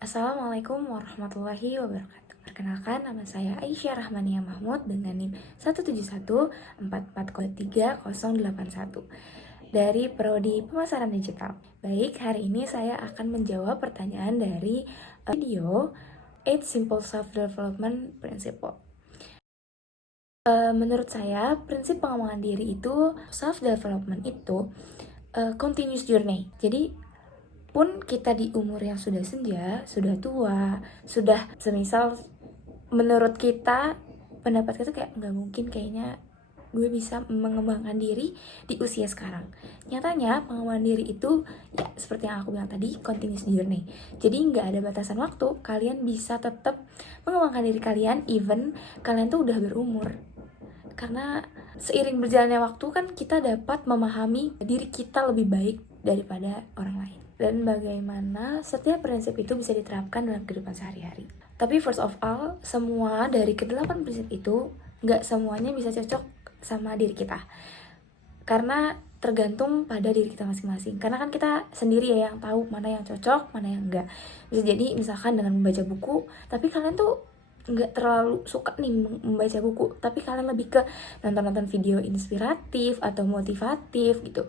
Assalamualaikum warahmatullahi wabarakatuh. Perkenalkan, nama saya Aisyah Rahmania Mahmud dengan NIM 17144430081 dari Prodi Pemasaran Digital. Baik, hari ini saya akan menjawab pertanyaan dari video 8 Simple Self-Development Principle. Menurut saya, prinsip pengembangan diri itu, self-development itu continuous journey. Jadi pun kita di umur yang sudah senja, sudah tua, sudah semisal menurut kita, pendapat kita kayak nggak mungkin kayaknya gue bisa mengembangkan diri di usia sekarang. Nyatanya pengembangan diri itu ya seperti yang aku bilang tadi, continuous journey. Jadi nggak ada batasan waktu, kalian bisa tetap mengembangkan diri kalian even kalian tuh udah berumur. Karena seiring berjalannya waktu kan kita dapat memahami diri kita lebih baik daripada orang lain. Dan bagaimana setiap prinsip itu bisa diterapkan dalam kehidupan sehari-hari. Tapi first of all, semua dari ke-8 prinsip itu nggak semuanya bisa cocok sama diri kita. Karena tergantung pada diri kita masing-masing. Karena kan kita sendiri ya yang tahu mana yang cocok, mana yang enggak. Bisa jadi misalkan dengan membaca buku, tapi kalian tuh nggak terlalu suka nih membaca buku, tapi kalian lebih ke nonton-nonton video inspiratif atau motivatif gitu.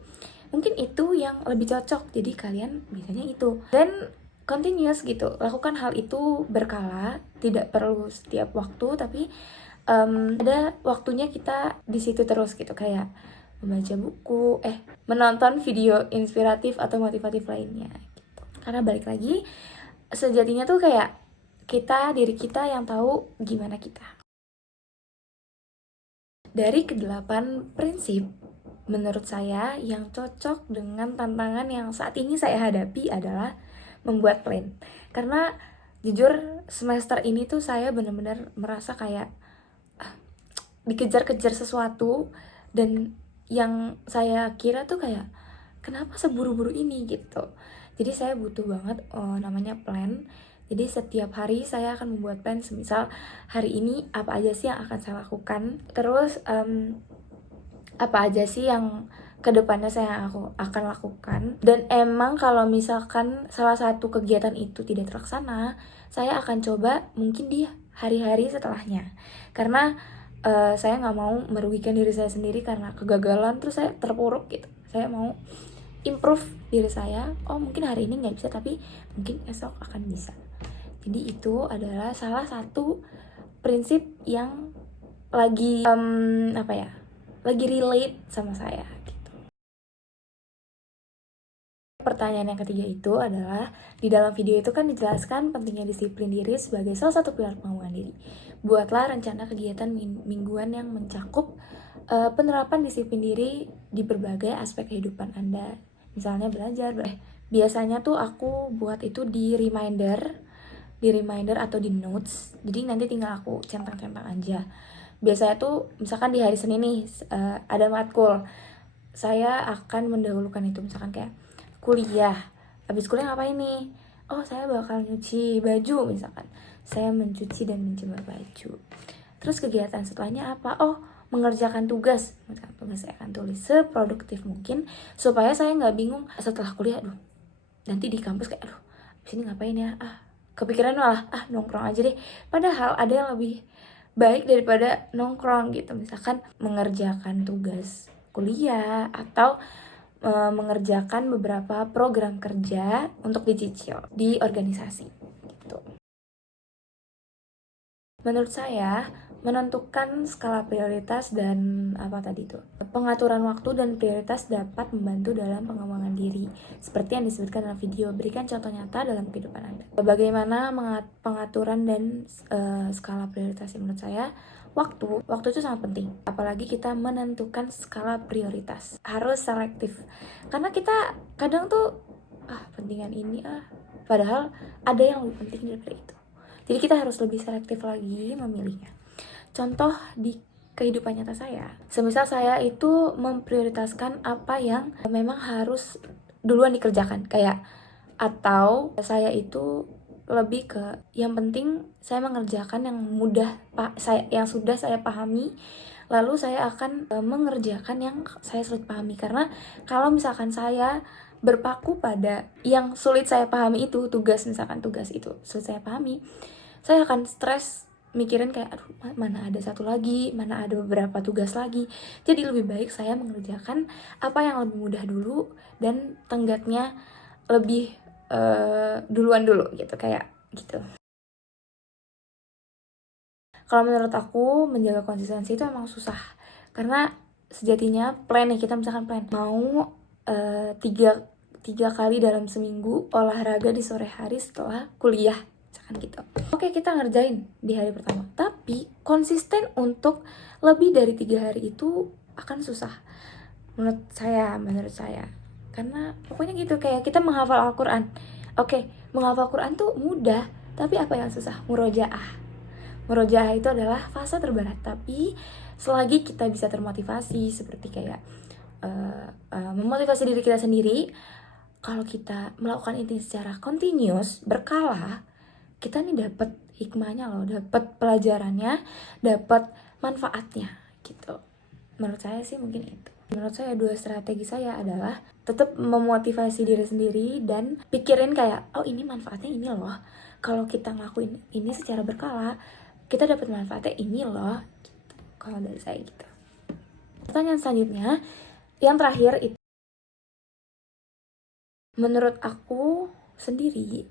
Mungkin itu yang lebih cocok, jadi kalian biasanya itu. Dan continuous gitu, lakukan hal itu berkala, tidak perlu setiap waktu, tapi ada waktunya kita di situ terus gitu, kayak membaca buku, menonton video inspiratif atau motivatif lainnya gitu. Karena balik lagi, sejatinya tuh kayak diri kita yang tahu gimana kita. Dari ke-8 prinsip, menurut saya yang cocok dengan tantangan yang saat ini saya hadapi adalah membuat plan. Karena jujur semester ini tuh saya benar-benar merasa kayak dikejar-kejar sesuatu, dan yang saya kira tuh kayak kenapa seburu-buru ini gitu. Jadi saya butuh banget namanya plan. Jadi setiap hari saya akan membuat plan, semisal hari ini apa aja sih yang akan saya lakukan, terus apa aja sih yang kedepannya saya akan lakukan. Dan emang kalau misalkan salah satu kegiatan itu tidak terlaksana, saya akan coba mungkin di hari-hari setelahnya. Karena saya nggak mau merugikan diri saya sendiri karena kegagalan terus saya terpuruk gitu. Saya mau improve diri saya. Oh mungkin hari ini nggak bisa, tapi mungkin esok akan bisa. Jadi itu adalah salah satu prinsip yang lagi lagi relate sama saya gitu. Pertanyaan yang ketiga itu adalah, di dalam video itu kan dijelaskan pentingnya disiplin diri sebagai salah satu pilar pengembangan diri. Buatlah rencana kegiatan mingguan yang mencakup penerapan disiplin diri di berbagai aspek kehidupan Anda. Misalnya belajar, biasanya tuh aku buat itu di reminder atau di notes. Jadi nanti tinggal aku centang-centang aja. Biasanya tuh misalkan di hari Senin nih ada matkul, saya akan mendahulukan itu, misalkan kayak kuliah. Habis kuliah ngapain nih? Oh saya bakal nyuci baju misalkan. Saya mencuci dan menjemur baju. Terus kegiatan setelahnya apa? Oh mengerjakan tugas. Misalkan tugas saya akan tulis seproduktif mungkin supaya saya nggak bingung setelah kuliah. Nanti di kampus kayak abis ini ngapain ya? Kepikiran malah nongkrong aja deh. Padahal ada yang lebih baik daripada nongkrong gitu. Misalkan mengerjakan tugas kuliah atau mengerjakan beberapa program kerja untuk dicicil di organisasi gitu. Menurut saya, menentukan skala prioritas dan pengaturan waktu dan prioritas dapat membantu dalam pengembangan diri. Seperti yang disebutkan dalam video, berikan contoh nyata dalam kehidupan Anda. Bagaimana pengaturan dan skala prioritas? Menurut saya, waktu itu sangat penting. Apalagi kita menentukan skala prioritas, harus selektif. Karena kita kadang tuh pentingan ini padahal ada yang lebih penting daripada itu. Jadi kita harus lebih selektif lagi memilihnya. Contoh di kehidupan nyata saya, semisal saya itu memprioritaskan apa yang memang harus duluan dikerjakan, kayak atau saya itu lebih ke yang penting saya mengerjakan yang yang sudah saya pahami, lalu saya akan mengerjakan yang saya sulit pahami. Karena kalau misalkan saya berpaku pada yang sulit saya pahami itu, misalkan tugas itu sulit saya pahami, saya akan stres mikirin kayak aduh mana ada satu lagi, mana ada beberapa tugas lagi. Jadi lebih baik saya mengerjakan apa yang lebih mudah dulu dan tenggatnya lebih duluan dulu gitu, kayak gitu. Kalau menurut aku menjaga konsistensi itu emang susah, karena sejatinya plan nih, kita misalkan plan mau tiga kali dalam seminggu olahraga di sore hari setelah kuliah misalkan gitu. Oke, kita ngerjain di hari pertama, tapi konsisten untuk lebih dari 3 hari itu akan susah menurut saya, karena pokoknya gitu, kayak kita menghafal Al-Quran. Oke, menghafal Quran tuh mudah, tapi apa yang susah? Murojaah itu adalah fase terberat, tapi selagi kita bisa termotivasi, seperti kayak memotivasi diri kita sendiri, kalau kita melakukan ini secara continuous, berkala, kita nih dapat hikmahnya loh, dapat pelajarannya, dapat manfaatnya gitu. Menurut saya sih mungkin itu. Menurut saya 2 strategi saya adalah tetap memotivasi diri sendiri dan pikirin kayak oh ini manfaatnya ini loh. Kalau kita ngelakuin ini secara berkala, kita dapat manfaatnya ini loh gitu. Kalau dari saya gitu. Pertanyaan selanjutnya, yang terakhir itu, menurut aku sendiri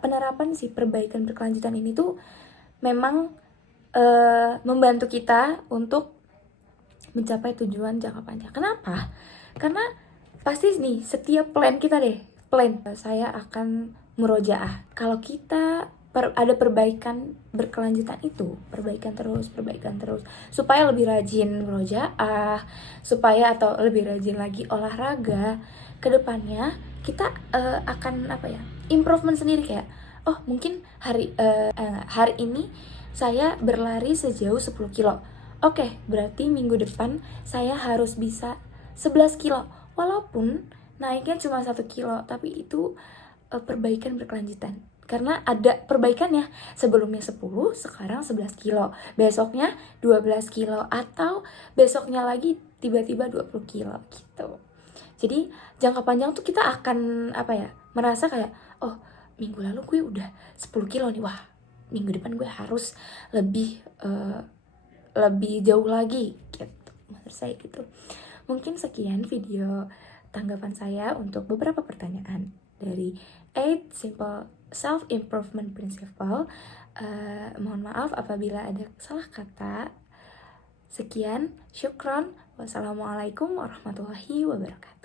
penerapan perbaikan berkelanjutan ini tuh memang membantu kita untuk mencapai tujuan jangka panjang. Kenapa? Karena pasti nih setiap plan kita deh, plan saya akan murojaah. Kalau kita ada perbaikan berkelanjutan itu, perbaikan terus, supaya lebih rajin murojaah, supaya atau lebih rajin lagi olahraga, kedepannya kita akan improvement sendiri, kayak oh mungkin hari ini saya berlari sejauh 10 kilo. Oke, berarti minggu depan saya harus bisa 11 kilo. Walaupun naiknya cuma 1 kilo, tapi itu perbaikan berkelanjutan. Karena ada perbaikannya, sebelumnya 10, sekarang 11 kilo. Besoknya 12 kilo, atau besoknya lagi tiba-tiba 20 kilo gitu. Jadi jangka panjang tuh kita akan merasa kayak oh minggu lalu gue udah 10 kilo nih, wah minggu depan gue harus lebih jauh lagi gitu. Menurut saya gitu. Mungkin sekian video tanggapan saya untuk beberapa pertanyaan dari 8 simple self improvement principle. Mohon maaf apabila ada salah kata. Sekian, syukron. Wassalamualaikum warahmatullahi wabarakatuh.